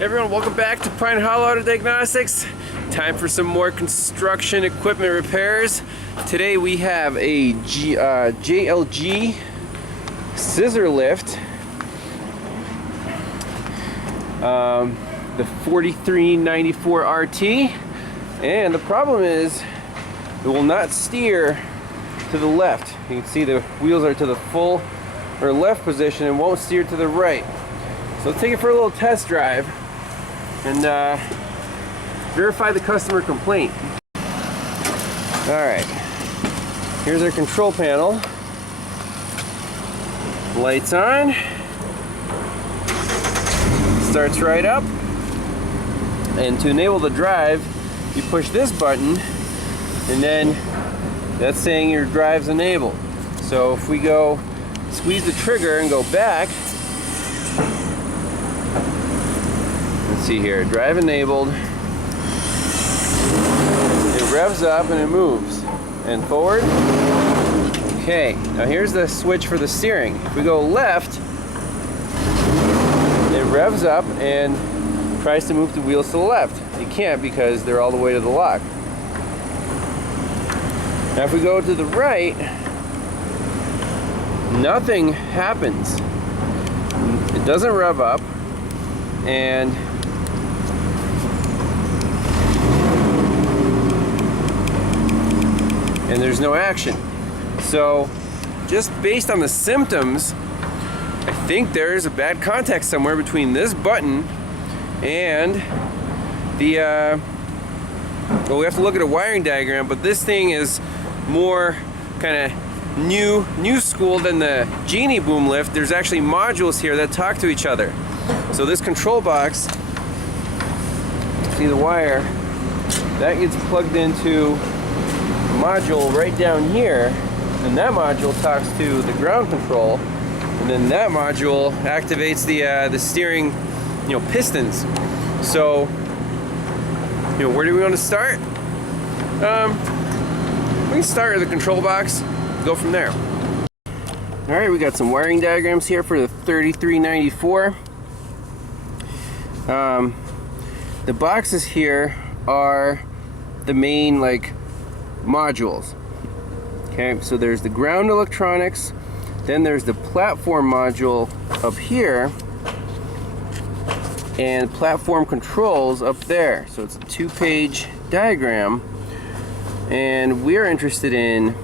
Hey everyone, welcome back to Pine Hollow Auto Diagnostics. Time for some more construction equipment repairs. Today we have a JLG scissor lift. The 4394 RT. And the problem is it will not steer to the left. You can see the wheels are to the full or left position and won't steer to the right. So let's take it for a little test drive and verify the customer complaint. Alright, here's our control panel. Lights on. Starts right up. And to enable the drive, you push this button, and then that's saying your drive's enabled. So if we go squeeze the trigger and go back, let's see here, drive enabled. It revs up and it moves. And forward. Okay, now here's the switch for the steering. If we go left, it revs up and tries to move the wheels to the left. You can't because they're all the way to the lock. Now if we go to the right, nothing happens. It doesn't rev up, and there's no action. So just based on the symptoms, I think there's a bad contact somewhere between this button and the well, we have to look at a wiring diagram, but this thing is more kind of new school than the Genie boom lift. There's actually modules here that talk to each other. So this control box, see the wire, that gets plugged into a module right down here, and that module talks to the ground control, and then that module activates the steering, pistons. So, where do we want to start? We can start with the control box, go from there. Alright, we got some wiring diagrams here for the 3394. The boxes here are the main modules. Okay, so there's the ground electronics, then there's the platform module up here, and platform controls up there. So it's a 2-page diagram, and we're interested in,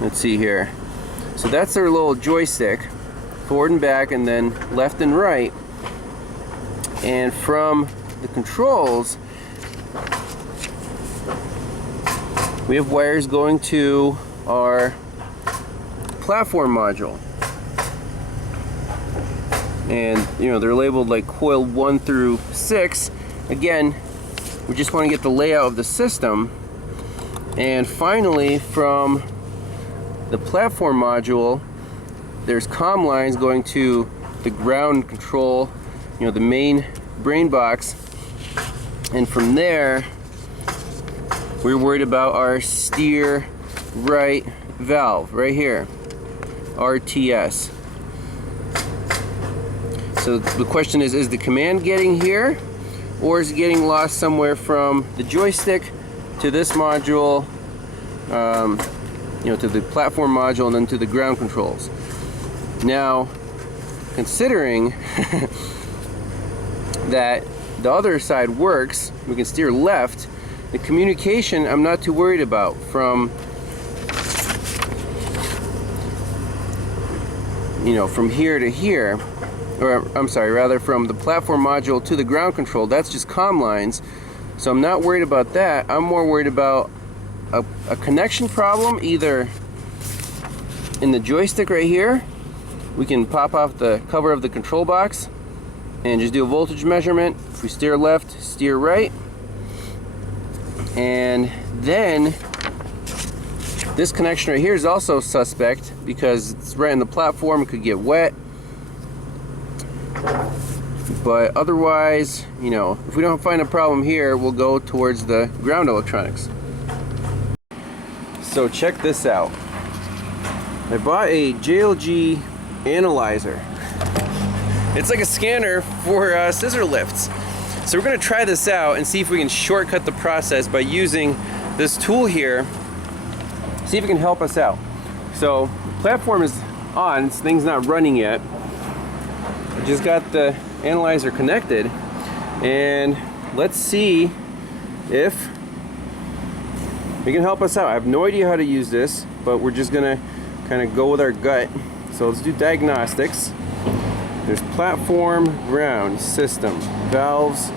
let's see here, so that's their little joystick, forward and back, and then left and right. And from the controls, we have wires going to our platform module. And they're labeled like coil 1 through 6. Again, we just want to get the layout of the system. And finally, from the platform module, there's comm lines going to the ground control, the main brain box. And from there, we're worried about our steer right valve right here, RTS. So the question is the command getting here, or is it getting lost somewhere from the joystick to this module, to the platform module, and then to the ground controls? Now, considering that the other side works, we can steer left, the communication I'm not too worried about from from here to here, or I'm sorry, rather from the platform module to the ground control. That's just comm lines, so I'm not worried about that. I'm more worried about a connection problem, either in the joystick right here. We can pop off the cover of the control box and just do a voltage measurement. If we steer left, steer right, and then this connection right here is also suspect because it's right in the platform. It could get wet. But otherwise, if we don't find a problem here, we'll go towards the ground electronics. So check this out. I bought a JLG analyzer. It's like a scanner for scissor lifts. So we're gonna try this out and see if we can shortcut the process by using this tool here. See if it can help us out. So the platform is on, this thing's not running yet. I just got the analyzer connected, and let's see if it can help us out. I have no idea how to use this, but we're just gonna kind of go with our gut. So let's do diagnostics. There's platform, ground, system, valves,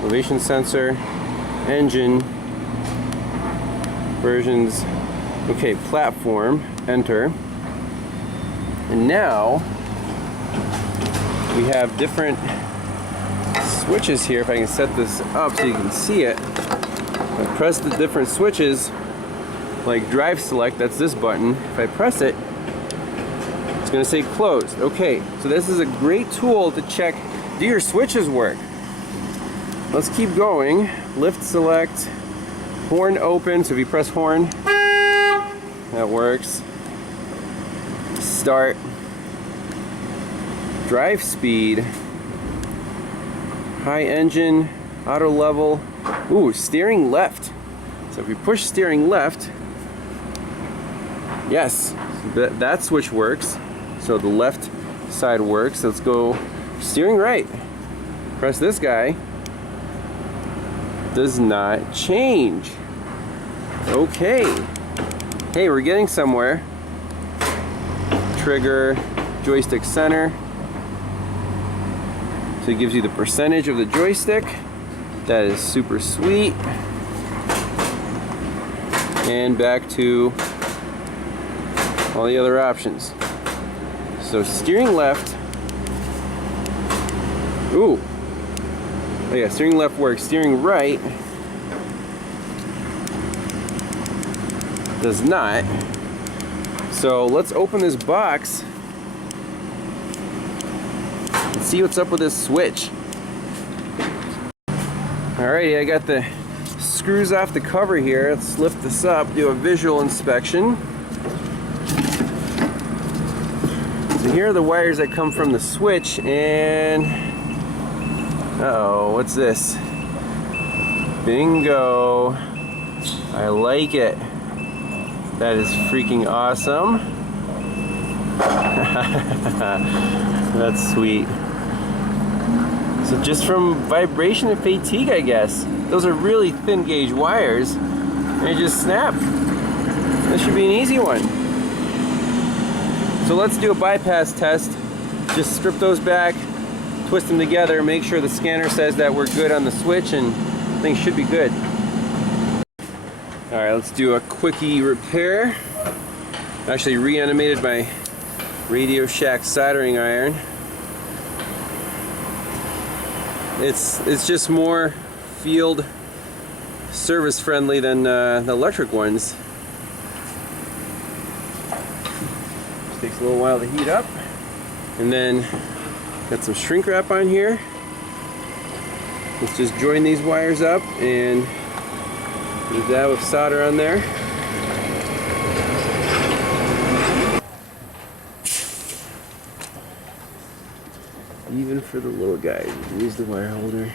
elevation sensor, engine, versions. Okay, platform, enter. And now we have different switches here. If I can set this up so you can see it. I press the different switches, like drive select, that's this button. If I press it, it's gonna say closed. Okay, so this is a great tool to check, do your switches work? Let's keep going. Lift select, horn open, so if you press horn, that works. Start, drive speed, high engine, auto level. Ooh, steering left. So if we push steering left, yes, that switch works. So the left side works. Let's go steering right. Press this guy. Does not change. Okay. Hey, we're getting somewhere. Trigger, joystick center. So it gives you the percentage of the joystick. That is super sweet. And back to all the other options. So steering left. Ooh. Oh yeah, steering left works. Steering right does not. So let's open this box and see what's up with this switch. Alrighty, I got the screws off the cover here. Let's lift this up, do a visual inspection. So here are the wires that come from the switch, and uh-oh, what's this? Bingo. I like it. That is freaking awesome. That's sweet. So just from vibration and fatigue, I guess. Those are really thin gauge wires, and they just snap. This should be an easy one. So let's do a bypass test. Just strip those back, twist them together, make sure the scanner says that we're good on the switch, and things should be good. All right, let's do a quickie repair. Actually reanimated my Radio Shack soldering iron. It's just more field service friendly than the electric ones. Just takes a little while to heat up. And then got some shrink wrap on here. Let's just join these wires up and put a dab of solder on there. Even for the little guys, you can use the wire holder.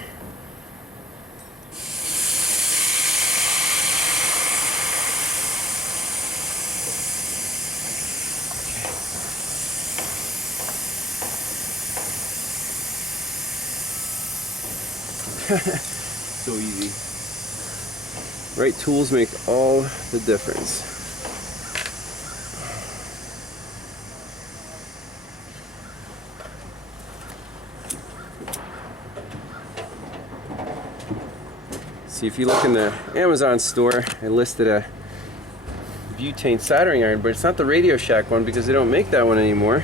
So easy. Right tools make all the difference. See, if you look in the Amazon store, I listed a butane soldering iron, but it's not the Radio Shack one because they don't make that one anymore.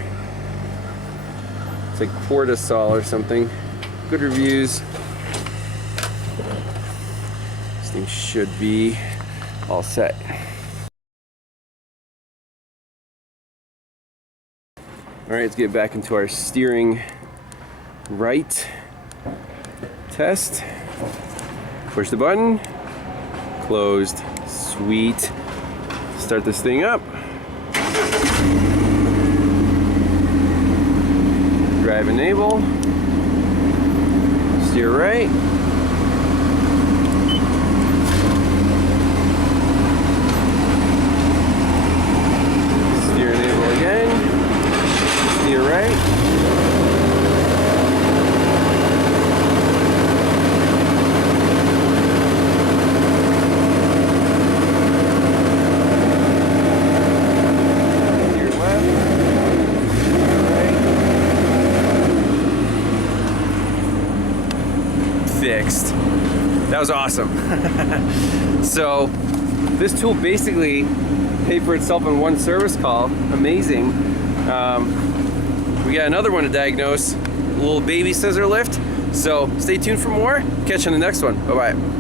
It's like Portasol or something. Good reviews. This thing should be all set. All right, let's get back into our steering right test. Push the button, closed, sweet. Start this thing up. drive enable, steer right, steer enable again, steer right. Fixed. That was awesome. So this tool basically paid for itself in one service call. Amazing. We got another one to diagnose, a little baby scissor lift. So stay tuned for more. Catch you on the next one. Bye-bye.